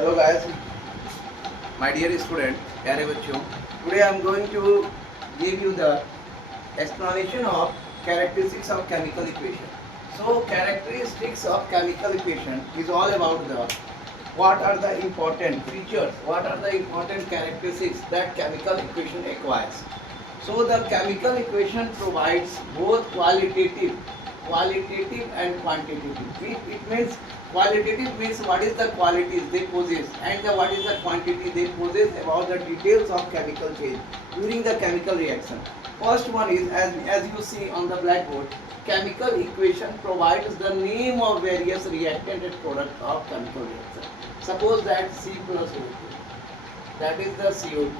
Hello guys, my dear student, प्यारे बच्चों. Today I am going to give you the explanation of characteristics of chemical equation. So characteristics of chemical equation is all about the what are the important features, what are the important characteristics that chemical equation acquires. So the chemical equation provides both qualitative and quantitative. It means qualitative means what is the qualities they possess and what is the quantity they possess about the details of chemical change during the chemical reaction. First one is as you see on the blackboard, chemical equation provides the name of various reactant and product of chemical reaction. Suppose that C plus O2, that is the CO2,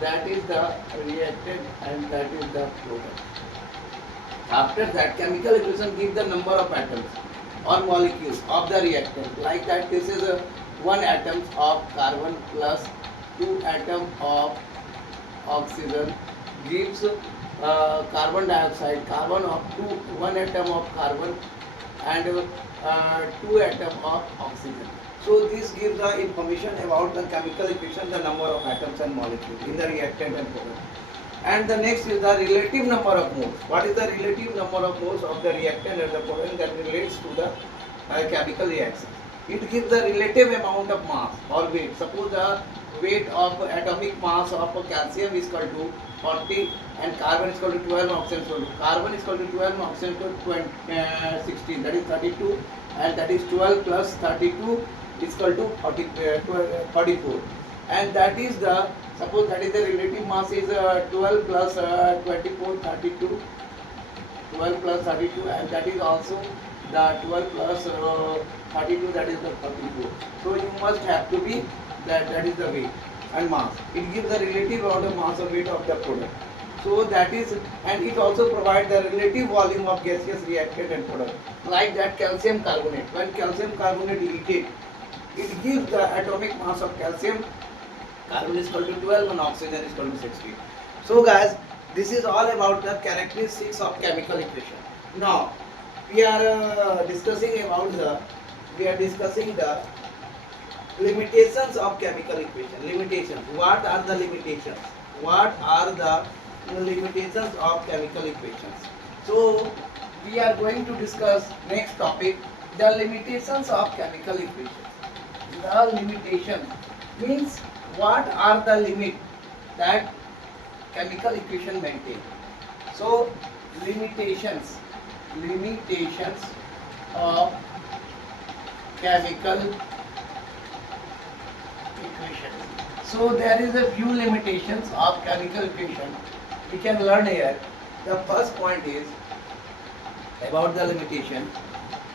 that is the reactant and that is the product. After that, chemical equation give the number of atoms or molecules of the reactant. Like that, this is a 1 atom of carbon plus 2 atom of oxygen gives carbon dioxide, carbon of 1 atom of carbon and 2 atom of oxygen. So this gives the information about the chemical equation, the number of atoms and molecules in the reactant and product. And the next is the relative number of moles. What is the relative number of moles of the reactant and the product that relates to the chemical reaction? It gives the relative amount of mass or weight. Suppose the weight of atomic mass of calcium is equal to 40 and carbon is equal to 12 and oxygen is equal to carbon is equal to 12 and oxygen is equal to 16, that is 32, and that is 12 plus 32 is equal to 44, and that is the, suppose that is the relative mass is 12 plus 24, 32, 12 plus 32, and that is also the 12 plus 32, that is the 34. So you must have to be that is the weight and mass. It gives the relative amount of mass or weight of the product. So that is, and it also provides the relative volume of gaseous reactant and product. Like that calcium carbonate. When calcium carbonate is heated, it gives the atomic mass of calcium carbon is equal to 12 and oxygen is equal to 16. So guys, this is all about the characteristics of chemical equation. Now we are discussing the limitations of chemical equation. Limitations. What are the limitations? What are the limitations of chemical equations? So we are going to discuss next topic, the limitations of chemical equation. The limitation means what are the limit that chemical equation maintain. So limitations of chemical equation. So there is a few limitations of chemical equation we can learn here. The first point is about the limitation.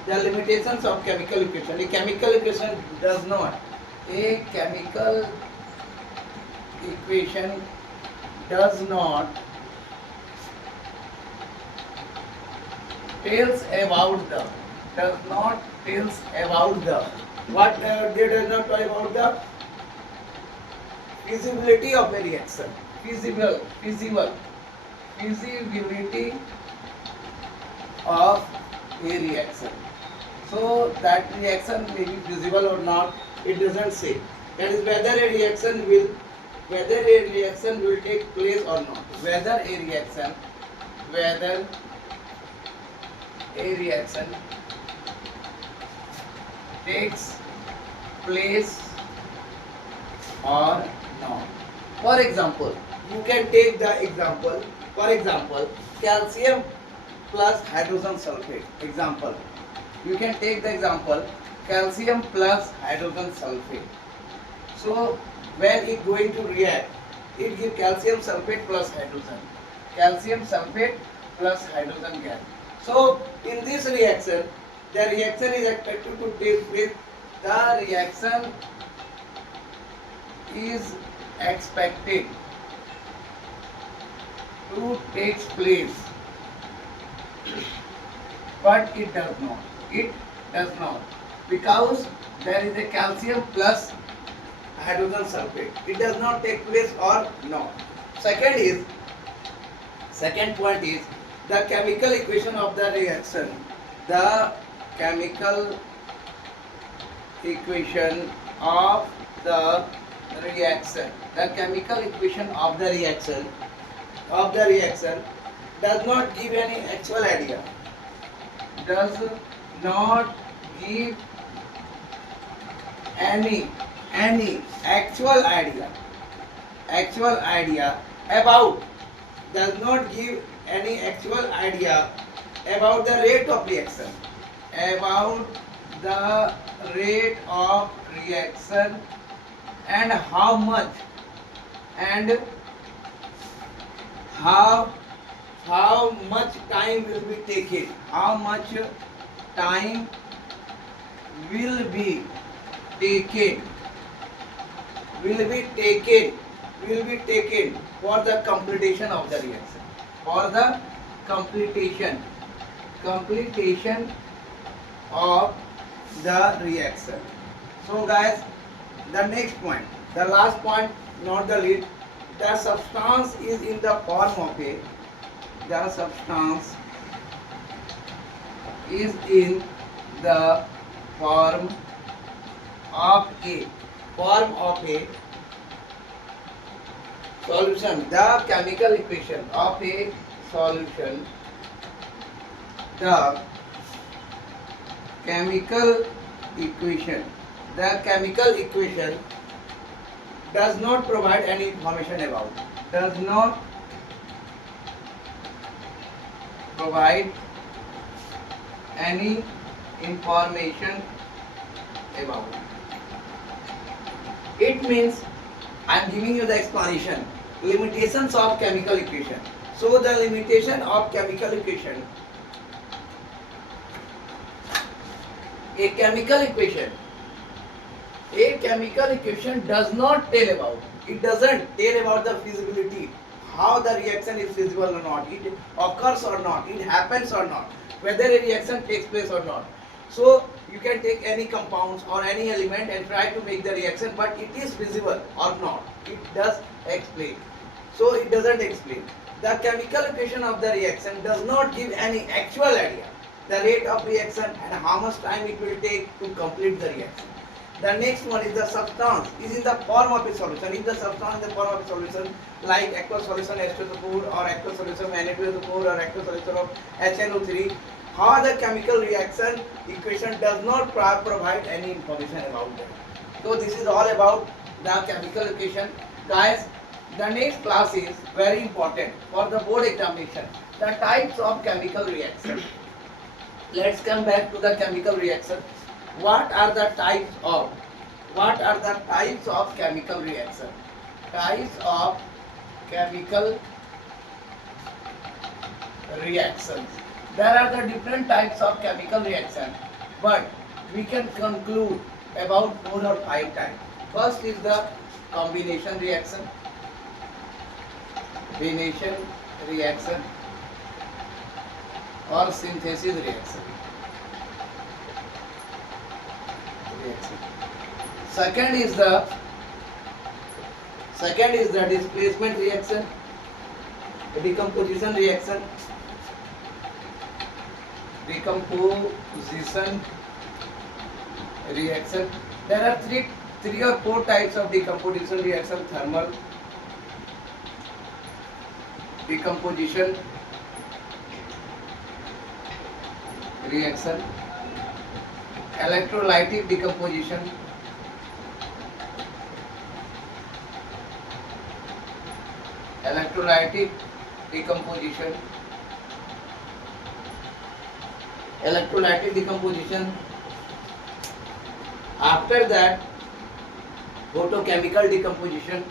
The limitations of chemical equation. A chemical equation does not tells about the what they does not tell about the feasibility of a reaction. Feasibility of a reaction. So that reaction may be feasible or not, it doesn't say. That is whether a reaction will take place or not. Whether a reaction takes place or not. For example, you can take the example. For example, calcium plus hydrogen sulfate. Example. You can take the example calcium plus hydrogen sulfate. So when it going to react, it gives calcium sulfate plus hydrogen. Calcium sulfate plus hydrogen gas. So in this reaction, the reaction is expected to take place. The reaction is expected to take place, but it does not. Because there is a calcium plus hydrogen sulfate. It does not take place or not. Second point is the chemical equation of the reaction. The chemical equation of the reaction. The chemical equation of the reaction does not give any actual idea. Does not give any actual idea about, does not give any actual idea about the rate of reaction, about the rate of reaction, and how much, and how much time will be taken, how much time will be taken for the completion of the reaction, for the completion of the reaction. So guys, the next point, the last point, not the least, the substance is in the form of a, the substance is in the form of a solution. The chemical equation of a solution, the chemical equation does not provide any information about, does not provide any information about. It means I am giving you the explanation. Limitations of chemical equation. So the limitation of chemical equation, a chemical equation does not tell about, it doesn't tell about the feasibility, how the reaction is feasible or not, it occurs or not, it happens or not, whether a reaction takes place or not. So you can take any compounds or any element and try to make the reaction, but it is feasible or not, it does explain. So it doesn't explain. The chemical equation of the reaction does not give any actual idea, the rate of reaction and how much time it will take to complete the reaction. The next one is the substance is in the form of a solution. If the substance in the form of a solution like aqueous solution H2SO4 or aqueous solution Na2SO4 or aqueous solution of HNO3, how the chemical reaction equation does not provide any information about that. So this is all about the chemical equation. Guys, the next class is very important for the board examination. The types of chemical reaction. Let's come back to the chemical reaction. What are the types of chemical reaction? Types of chemical reactions. There are the different types of chemical reaction, but we can conclude about 4 or 5 types. First is the combination reaction, or synthesis reaction. Second is the displacement reaction, decomposition reaction. There are three or four types of decomposition reaction: thermal decomposition reaction, electrolytic decomposition, After that, photochemical decomposition,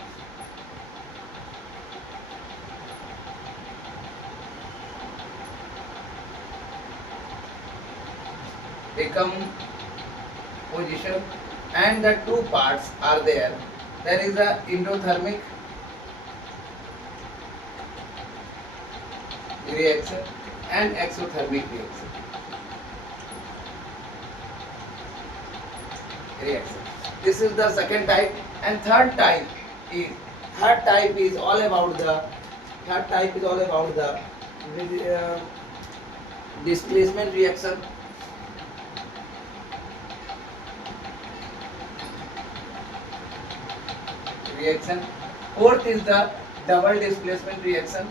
and the two parts are there. There is a endothermic reaction and exothermic reaction. This is the second type, and third type is all about the displacement reaction. reaction. Fourth is the double displacement reaction.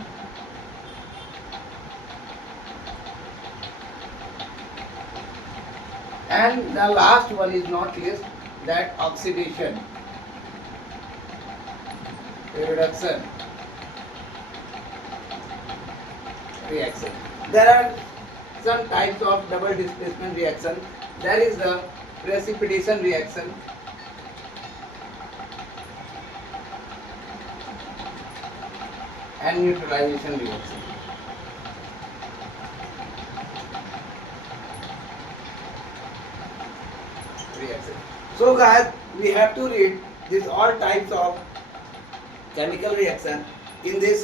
And the last one is not least, that oxidation reduction reaction. There are some types of double displacement reaction. There is the precipitation reaction, and neutralization reaction. So guys, we have to read these all types of chemical reaction in this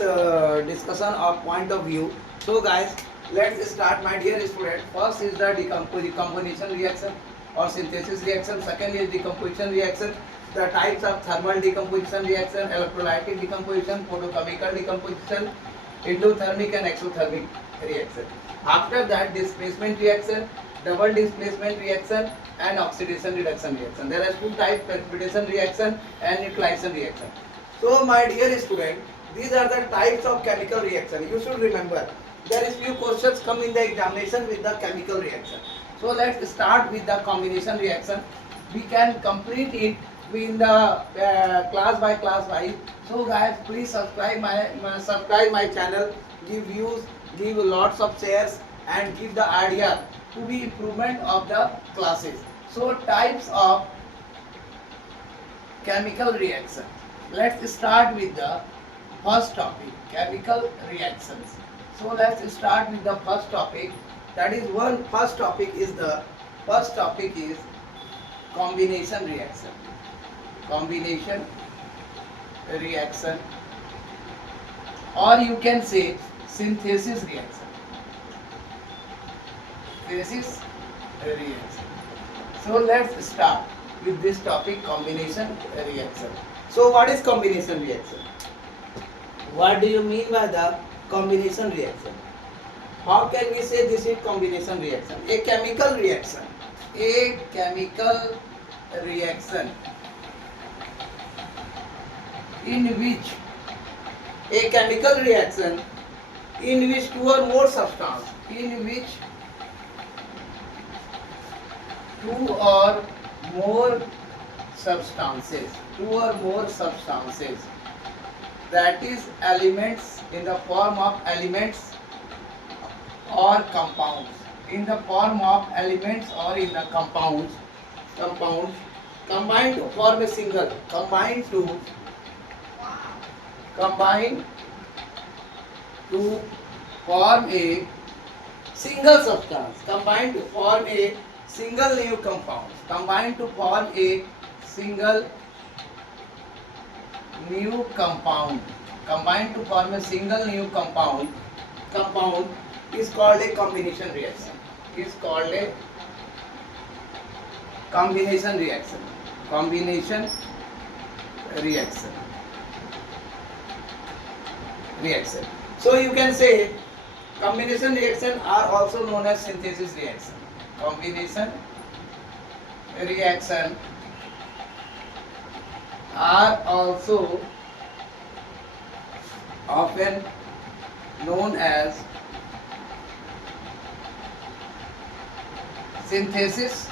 discussion of point of view. So guys, let's start, my dear student. First is the decomposition reaction or synthesis reaction. Second is decomposition reaction. The types of thermal decomposition reaction, electrolytic decomposition, photochemical decomposition, endothermic and exothermic reaction. After that, displacement reaction, double displacement reaction, and oxidation reduction reaction. There are two types: precipitation reaction and neutralization reaction. So my dear student, these are the types of chemical reaction. You should remember, there is few questions come in the examination with the chemical reaction. So let's start with the combination reaction. We can complete it in the class by class wise. So guys, please subscribe my channel, give views, give lots of shares, and give the idea to be improvement of the classes. So types of chemical reaction. Let's start with the first topic, chemical reactions. So let's start with the first topic. That is first topic is combination reaction. Combination reaction, or you can say synthesis reaction. Synthesis reaction. So let's start with this topic, combination reaction. So what is combination reaction? What do you mean by the combination reaction? How can we say this is combination reaction? A chemical reaction. A chemical reaction in which two or more substances, two or more substances, that is elements in the form of elements or compounds, in the compounds combine to form a single, combine to form a single substance, combine to form a single new compound, compound is called a combination reaction. Combination reaction. So you can say combination reaction are also known as synthesis reaction. Combination reaction are also often known as synthesis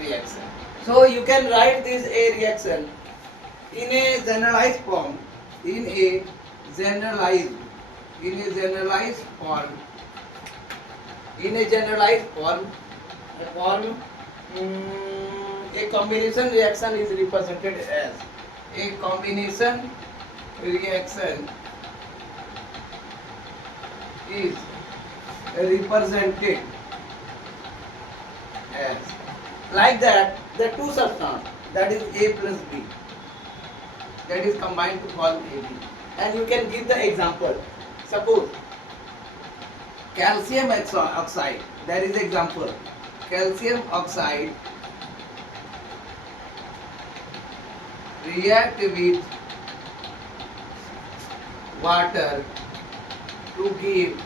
reaction. So you can write this a reaction in a generalized form, a combination reaction is represented as like that the two substance, that is A plus B, that is combined to form AB. And you can give the example. Suppose calcium oxide, that is example. Calcium oxide react with water to give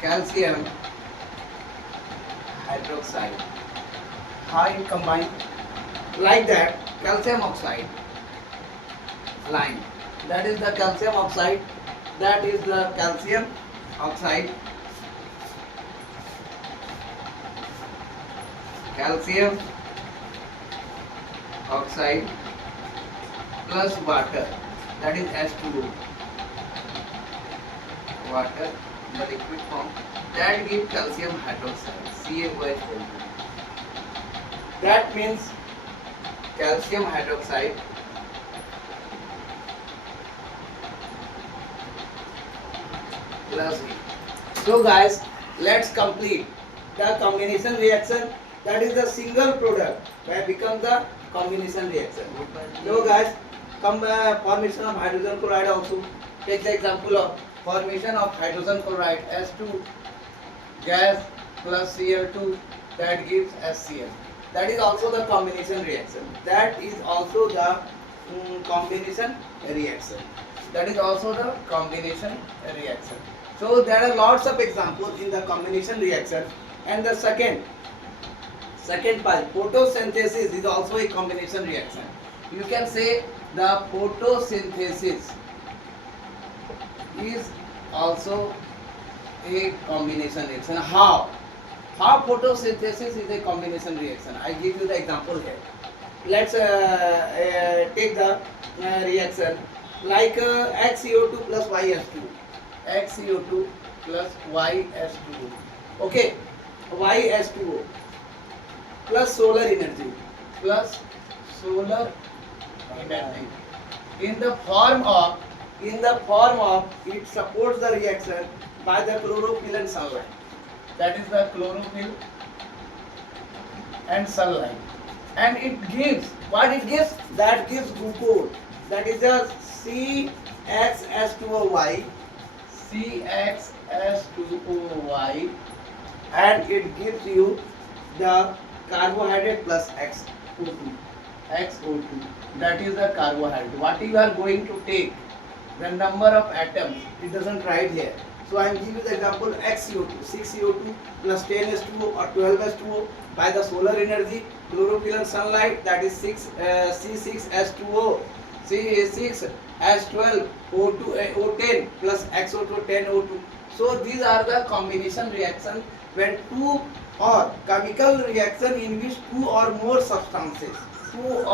calcium hydroxide. How it combine? Like that calcium oxide line. That is the calcium oxide. That is the calcium oxide. Calcium oxide plus water. That is H2O. Water, the liquid form. That gives calcium hydroxide. CaOH. That means calcium hydroxide plus heat. So guys, let's complete the combination reaction. That is the single product where becomes the combination reaction. So guys, formation of hydrogen chloride also. Take the example of formation of hydrogen chloride H2 gas plus Cl2, that gives HCl. That is also the combination reaction. That is also the combination reaction. That is also the combination reaction. So there are lots of examples in the combination reaction. And the second part, photosynthesis is also a combination reaction. You can say the photosynthesis is also a combination reaction. How photosynthesis is a combination reaction? I give you the example here. Let's take the reaction like XCO2 plus YH2. XCO2 plus YH2O. Okay, YH2O plus solar energy in the form of it supports the reaction by the chlorophyll and sunlight. That is the chlorophyll and sunlight, and it gives what it gives. That gives glucose. That is the CHH2OY, and it gives you the carbohydrate plus XO2. That is the carbohydrate. What you are going to take, the number of atoms, it doesn't write here. So I am giving you the example XCO2, 6CO2 plus 10H2O or 12H2O by the solar energy, chlorophyll and sunlight, that is C6H2O, C6H12, O10 plus XO2, 10O2. So these are the combination reaction when two or chemical reaction in which two or more substances, more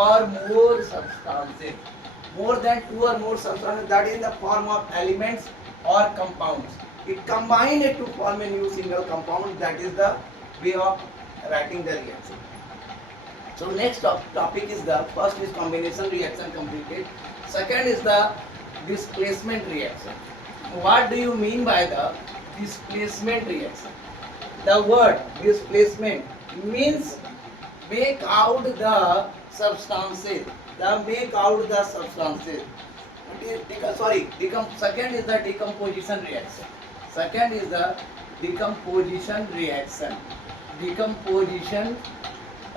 than two or more substances, that is in the form of elements or compounds, it combined to form a new single compound. That is the way of writing the reaction. So next topic is the first is combination reaction completed. Second is the displacement reaction. What do you mean by the displacement reaction? The word displacement means make out the substances. Second is the decomposition reaction. Decomposition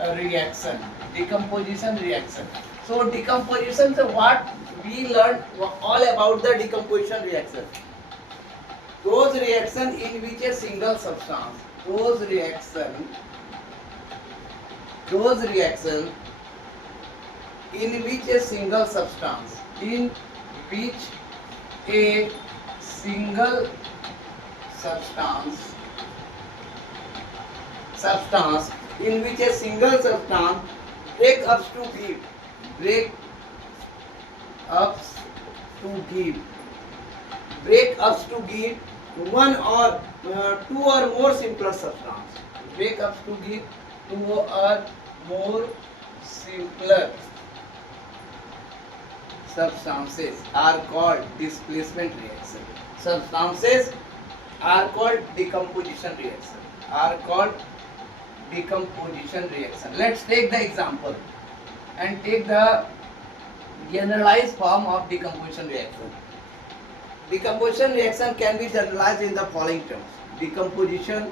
reaction. So decomposition, so what we learned all about the decomposition reaction. Those reaction in which a single substance, those reaction in which a single substance, in which a single substance break ups to give one or two or more simpler substance. Break ups to give two or more simpler substances are called displacement reaction. Substances are called decomposition reaction. Let's take the example and take the generalized form of decomposition reaction. Decomposition reaction can be generalized in the following terms. Decomposition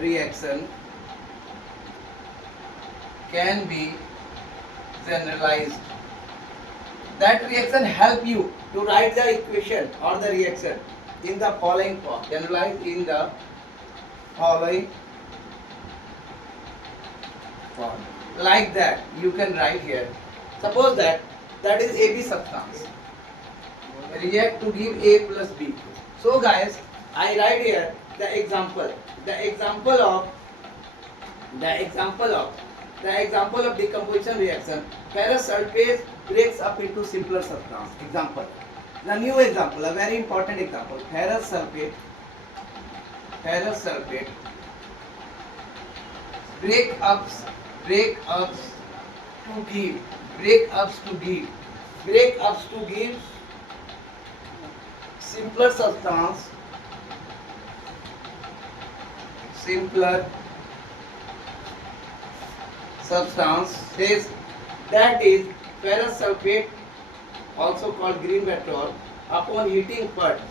reaction can be generalized. That reaction help you to write the equation or the reaction in the following form. Generalized in the following form. like that you can write here. Suppose that is AB substance. React to give A plus B. So guys, I write here the example. The example of decomposition reaction. Ferrous sulfate breaks up into simpler substance. Example. The new example, a very important example. Ferrous sulfate breakups to give simpler substance, says that is ferrous sulfate, also called green petrol, upon heating first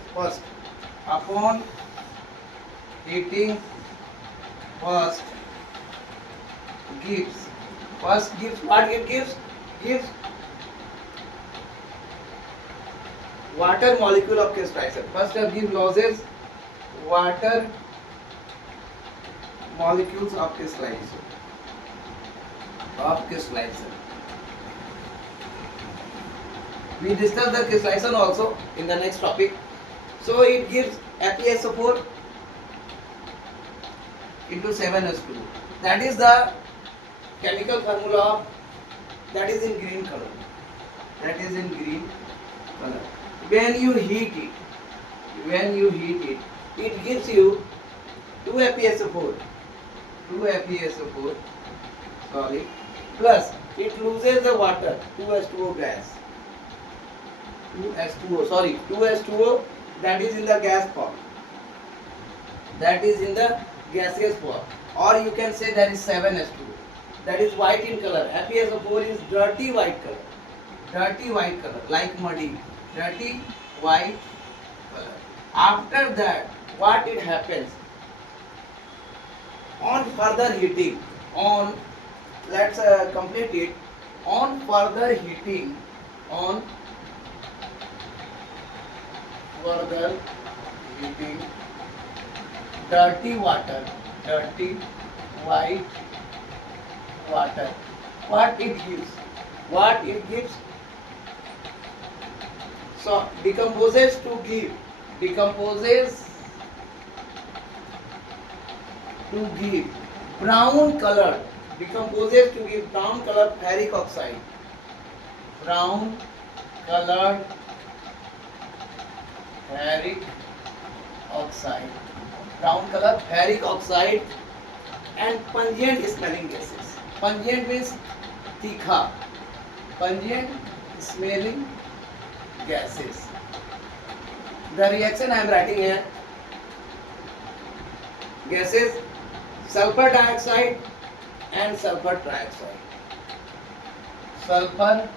gives what it gives water molecule of crystallization. First it gives losses water molecules of crystallization. We discussed the crystallization also in the next topic. So it gives FeSO4 into 7s2. That is the chemical formula of, that is in green color. When you heat it, it gives you 2 FeSO4 solid, plus it loses the water, 2H2O gas. 2H2O, that is in the gas form. That is in the gaseous form. Or you can say there is 7H2O. That is white in color. FeSO4 is dirty white color, like muddy, dirty white color. After that, what it happens? On further heating, let's complete it. On further heating, dirty white water, what it gives? So decomposes to give brown color, ferric oxide, brown colored ferric oxide, and pungent smelling gases. Pungent means tikha. Pungent smelling gases. The reaction I am writing here. Gases sulfur dioxide and sulfur trioxide. Sulfur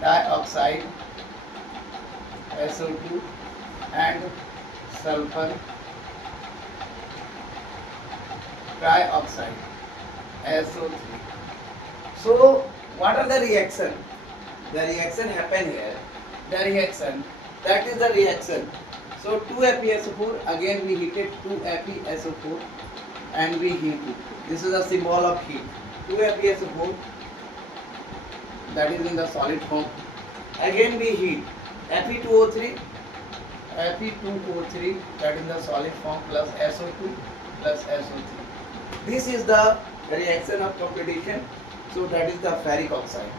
dioxide SO2 and sulfur trioxide SO3. So what are the reaction? The reaction happen here. That is the reaction. So 2 FeSO4, again we heated 2 FeSO4 and we heat it. This is a symbol of heat. 2 FeSO4, that is in the solid form. Again we heat Fe2O3, that is in the solid form, plus SO2 plus SO3. This is the reaction of competition. So that is the ferric oxide.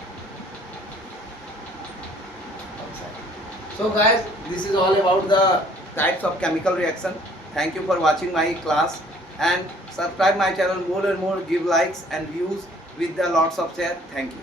So guys, this is all about the types of chemical reaction. Thank you for watching my class, and subscribe my channel more and more, give likes and views with the lots of share. Thank you.